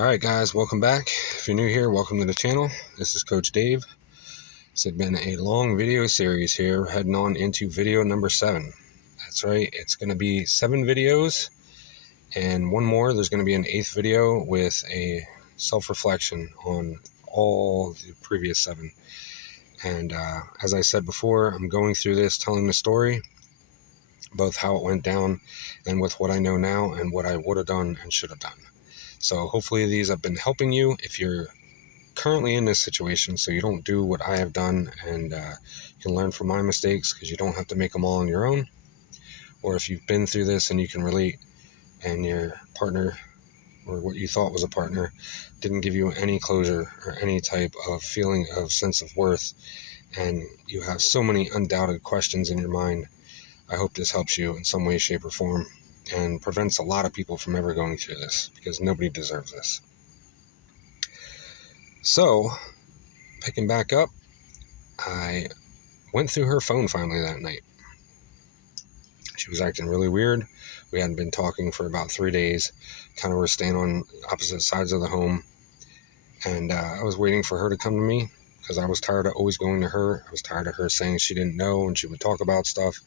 Alright guys, welcome back. If you're new here, welcome to the channel. This is Coach Dave. It's been a long video series here, heading on into video number 7. That's right, it's going to be 7 videos and one more. There's going to be an 8th video with a self-reflection on all the previous 7. And as I said before, I'm going through this, telling the story, both how it went down and with what I know now and what I would have done and should have done. So hopefully these have been helping you if you're currently in this situation, so you don't do what I have done, and you can learn from my mistakes, because you don't have to make them all on your own. Or if you've been through this and you can relate, and your partner, or what you thought was a partner, didn't give you any closure or any type of feeling of sense of worth, and you have so many undoubted questions in your mind, I hope this helps you in some way, shape, or form, and prevents a lot of people from ever going through this, because nobody deserves this. So, picking back up, I went through her phone finally that night. She was acting really weird. We hadn't been talking for about 3 days. Kind of were staying on opposite sides of the home. And I was waiting for her to come to me, because I was tired of always going to her. I was tired of her saying she didn't know and she would talk about stuff.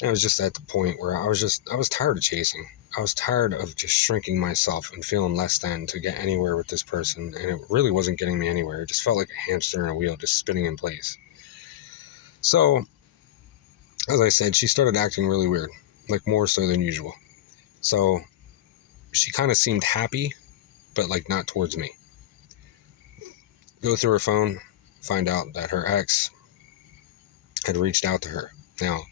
And I was just at the point where I was tired of chasing. I was tired of just shrinking myself and feeling less than to get anywhere with this person. And it really wasn't getting me anywhere. It just felt like a hamster in a wheel, just spinning in place. So, as I said, she started acting really weird, like more so than usual. So, she kind of seemed happy, but like not towards me. Go through her phone, find out that her ex had reached out to her. Now,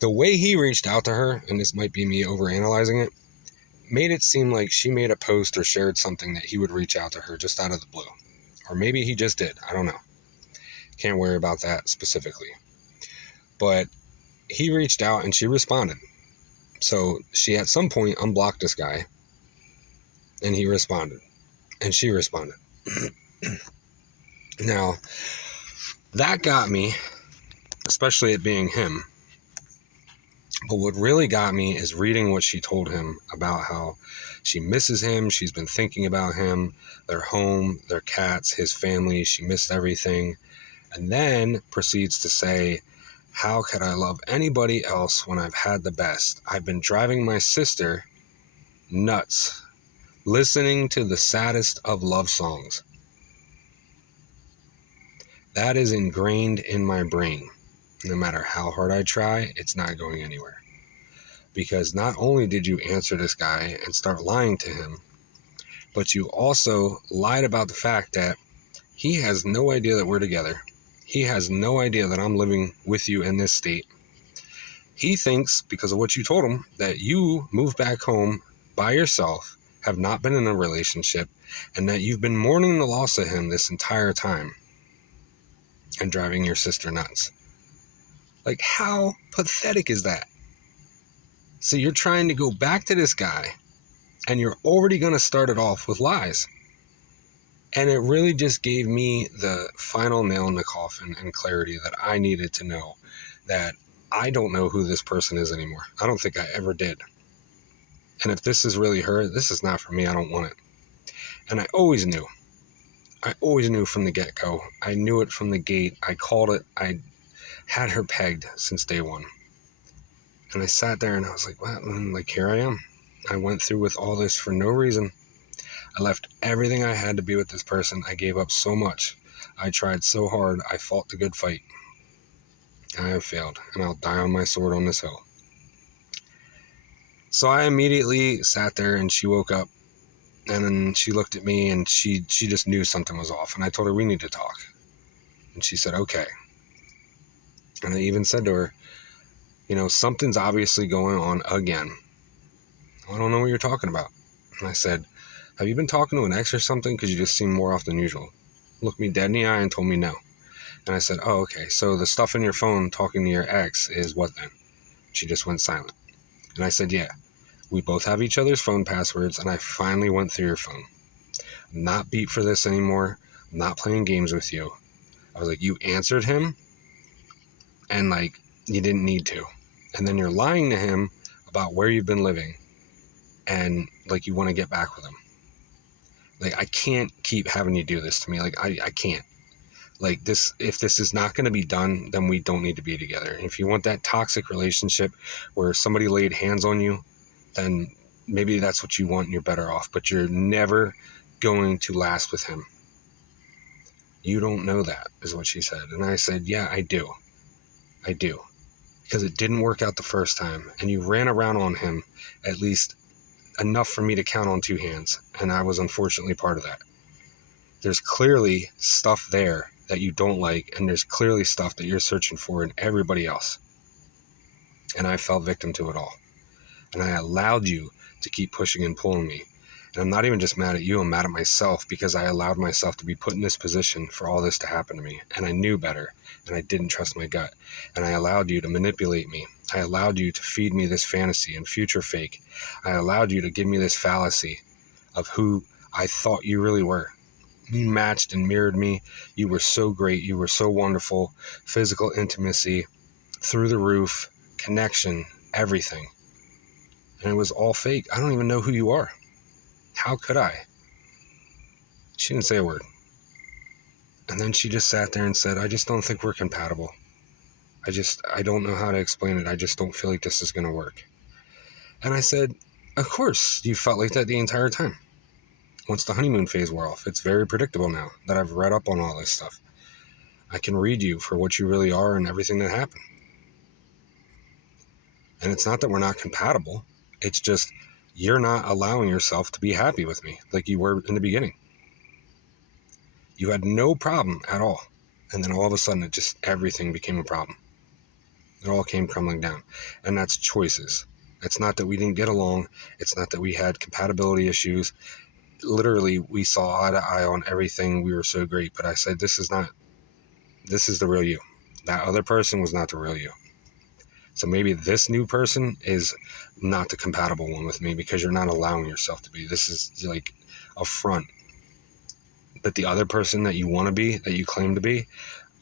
the way he reached out to her, and this might be me overanalyzing it, made it seem like she made a post or shared something that he would reach out to her just out of the blue. Or maybe he just did. I don't know. Can't worry about that specifically. But he reached out and she responded. So she at some point unblocked this guy, and he responded. And she responded. Now, that got me, especially it being him. But what really got me is reading what she told him about how she misses him. She's been thinking about him, their home, their cats, his family. She missed everything. And then proceeds to say, how could I love anybody else when I've had the best? I've been driving my sister nuts, listening to the saddest of love songs. That is ingrained in my brain. No matter how hard I try, it's not going anywhere. Because not only did you answer this guy and start lying to him, but you also lied about the fact that he has no idea that we're together. He has no idea that I'm living with you in this state. He thinks, because of what you told him, that you moved back home by yourself, have not been in a relationship, and that you've been mourning the loss of him this entire time and driving your sister nuts. Like, how pathetic is that? So you're trying to go back to this guy, and you're already going to start it off with lies. And it really just gave me the final nail in the coffin and clarity that I needed to know, that I don't know who this person is anymore. I don't think I ever did. And if this is really her, this is not for me. I don't want it. And I always knew. I always knew from the get-go. I knew it from the gate. I called it. I had her pegged since day one. And I sat there and I was like, well, like, here I am. I went through with all this for no reason. I left everything I had to be with this person. I gave up so much. I tried so hard. I fought the good fight. I have failed, and I'll die on my sword on this hill. So I immediately sat there, and she woke up, and then she looked at me, and she just knew something was off. And I told her, we need to talk. And she said, okay. And I even said to her, you know, something's obviously going on again. I don't know what you're talking about. And I said, have you been talking to an ex or something? Because you just seem more off than usual. Looked me dead in the eye and told me no. And I said, oh, okay. So the stuff in your phone talking to your ex is what then? She just went silent. And I said, yeah, we both have each other's phone passwords, and I finally went through your phone. I'm not beat for this anymore. I'm not playing games with you. I was like, you answered him, and like, you didn't need to. And then you're lying to him about where you've been living, and like, you want to get back with him. Like, I can't keep having you do this to me. Like, I can't. Like, this, if this is not going to be done, then we don't need to be together. If you want that toxic relationship where somebody laid hands on you, then maybe that's what you want and you're better off. But you're never going to last with him. You don't know that, is what she said. And I said, yeah, I do. I do. Because it didn't work out the first time. And you ran around on him at least enough for me to count on 2 hands. And I was unfortunately part of that. There's clearly stuff there that you don't like. And there's clearly stuff that you're searching for in everybody else. And I fell victim to it all. And I allowed you to keep pushing and pulling me. And I'm not even just mad at you, I'm mad at myself because I allowed myself to be put in this position for all this to happen to me. And I knew better, and I didn't trust my gut. And I allowed you to manipulate me. I allowed you to feed me this fantasy and future fake. I allowed you to give me this fallacy of who I thought you really were. You matched and mirrored me. You were so great. You were so wonderful. Physical intimacy, through the roof, connection, everything. And it was all fake. I don't even know who you are. How could I? She didn't say a word. And then she just sat there and said, I just don't think we're compatible. I don't know how to explain it. I just don't feel like this is going to work. And I said, of course you felt like that the entire time. Once the honeymoon phase wore off, it's very predictable now that I've read up on all this stuff. I can read you for what you really are and everything that happened. And it's not that we're not compatible. It's just you're not allowing yourself to be happy with me like you were in the beginning. You had no problem at all. And then all of a sudden, everything became a problem. It all came crumbling down. And that's choices. It's not that we didn't get along. It's not that we had compatibility issues. Literally, we saw eye to eye on everything. We were so great. But I said, this is the real you. That other person was not the real you. So maybe this new person is not the compatible one with me because you're not allowing yourself to be. This is like a front. But the other person that you want to be, that you claim to be,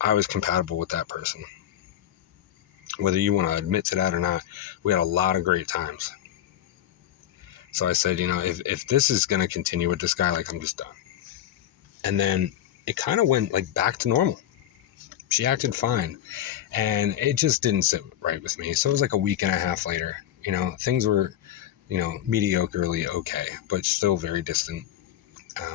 I was compatible with that person. Whether you want to admit to that or not, we had a lot of great times. So I said, if this is going to continue with this guy, like, I'm just done. And then it kind of went like back to normal. She acted fine, and it just didn't sit right with me. So it was like a week and a half later, things were, mediocrely okay, but still very distant.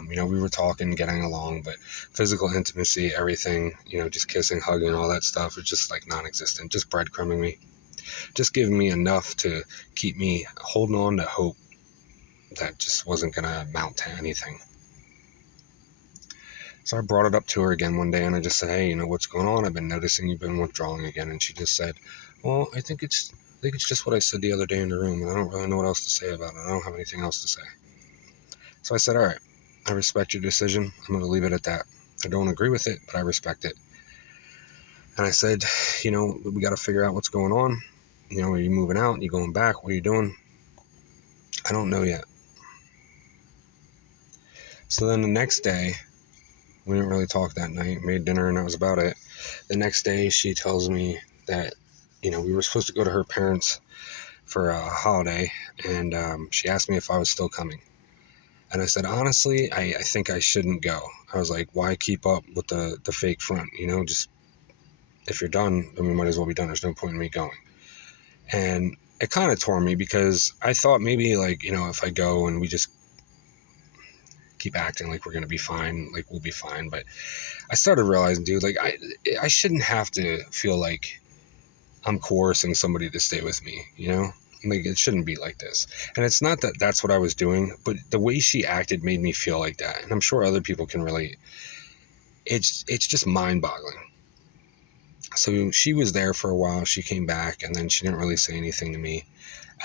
We were talking, getting along, but physical intimacy, everything, just kissing, hugging, all that stuff was just like non-existent, just breadcrumbing me, just giving me enough to keep me holding on to hope that just wasn't going to amount to anything. So I brought it up to her again one day, and I just said, hey, what's going on? I've been noticing you've been withdrawing again. And she just said, well, I think it's just what I said the other day in the room, and I don't really know what else to say about it. I don't have anything else to say. So I said, all right, I respect your decision. I'm going to leave it at that. I don't agree with it, but I respect it. And I said, we got to figure out what's going on. Are you moving out? Are you going back? What are you doing? I don't know yet. So then the next day, we didn't really talk that night, made dinner, and that was about it. The next day, she tells me that, we were supposed to go to her parents for a holiday, and she asked me if I was still coming. And I said, honestly, I think I shouldn't go. I was like, why keep up with the fake front? Just if you're done, then we might as well be done. There's no point in me going. And it kind of tore me because I thought maybe, like, if I go and we just keep acting like we're going to be fine, like we'll be fine. But I started realizing, dude, like I shouldn't have to feel like I'm coercing somebody to stay with me, Like, it shouldn't be like this. And it's not that that's what I was doing, but the way she acted made me feel like that. And I'm sure other people can relate. It's just mind-boggling. So she was there for a while. She came back, and then she didn't really say anything to me.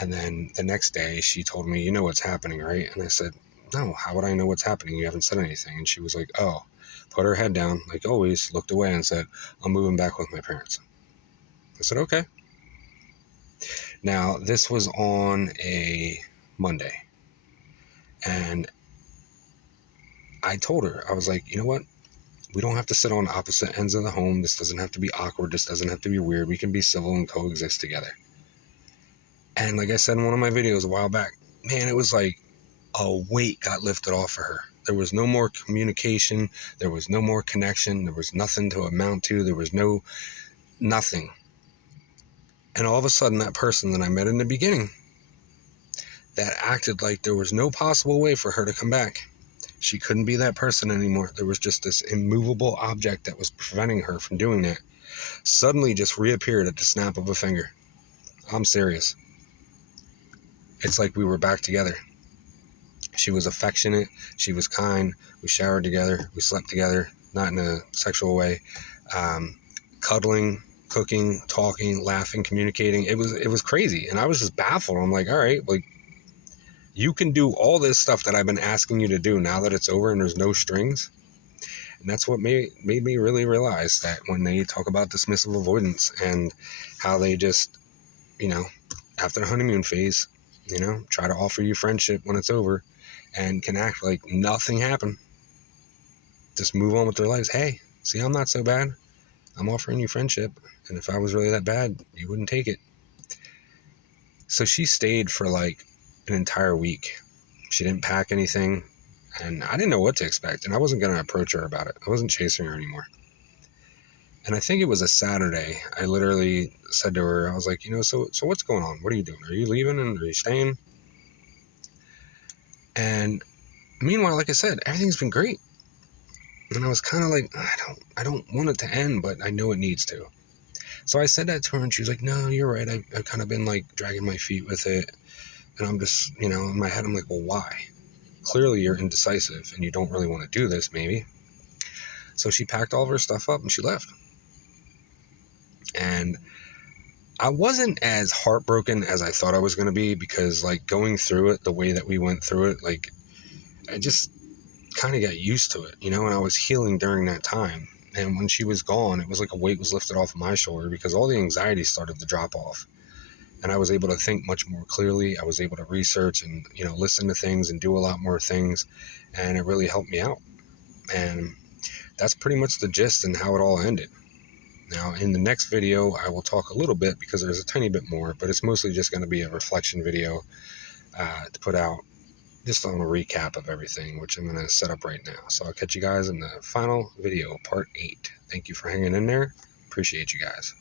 And then the next day she told me, you know what's happening, right? And I said, no, how would I know what's happening? You haven't said anything. And she was like, oh, put her head down, like always, looked away and said, I'm moving back with my parents. I said, okay. Now, this was on a Monday. And I told her, I was like, you know what? We don't have to sit on opposite ends of the home. This doesn't have to be awkward. This doesn't have to be weird. We can be civil and coexist together. And like I said in one of my videos a while back, man, it was like a weight got lifted off of her. There was no more communication. There was no more connection. There was nothing to amount to. There was nothing. And all of a sudden, that person that I met in the beginning that acted like there was no possible way for her to come back, she couldn't be that person anymore. There was just this immovable object that was preventing her from doing that. Suddenly just reappeared at the snap of a finger. I'm serious. It's like we were back together. She was affectionate. She was kind. We showered together. We slept together, not in a sexual way. Cuddling, cooking, talking, laughing, communicating. It was crazy. And I was just baffled. I'm like, all right, like, you can do all this stuff that I've been asking you to do now that it's over and there's no strings. And that's what made me really realize that when they talk about dismissive avoidance and how they just, after the honeymoon phase, try to offer you friendship when it's over and can act like nothing happened. Just move on with their lives. Hey, see, I'm not so bad. I'm offering you friendship. And if I was really that bad, you wouldn't take it. So she stayed for like an entire week. She didn't pack anything. And I didn't know what to expect. And I wasn't going to approach her about it. I wasn't chasing her anymore. And I think it was a Saturday. I literally said to her, I was like, so what's going on? What are you doing? Are you leaving and are you staying? And meanwhile, like I said, everything's been great. And I was kind of like, I don't want it to end, but I know it needs to. So I said that to her and she was like, no, you're right. I've kind of been like dragging my feet with it. And I'm just, in my head, I'm like, well, why? Clearly you're indecisive and you don't really want to do this, maybe. So she packed all of her stuff up and she left. And I wasn't as heartbroken as I thought I was going to be because, like, going through it the way that we went through it, like, I just kind of got used to it, and I was healing during that time. And when she was gone, it was like a weight was lifted off of my shoulder because all the anxiety started to drop off. And I was able to think much more clearly. I was able to research and, listen to things and do a lot more things. And it really helped me out. And that's pretty much the gist and how it all ended. Now, in the next video, I will talk a little bit because there's a tiny bit more, but it's mostly just going to be a reflection video to put out just on a recap of everything, which I'm going to set up right now. So I'll catch you guys in the final video, part 8. Thank you for hanging in there. Appreciate you guys.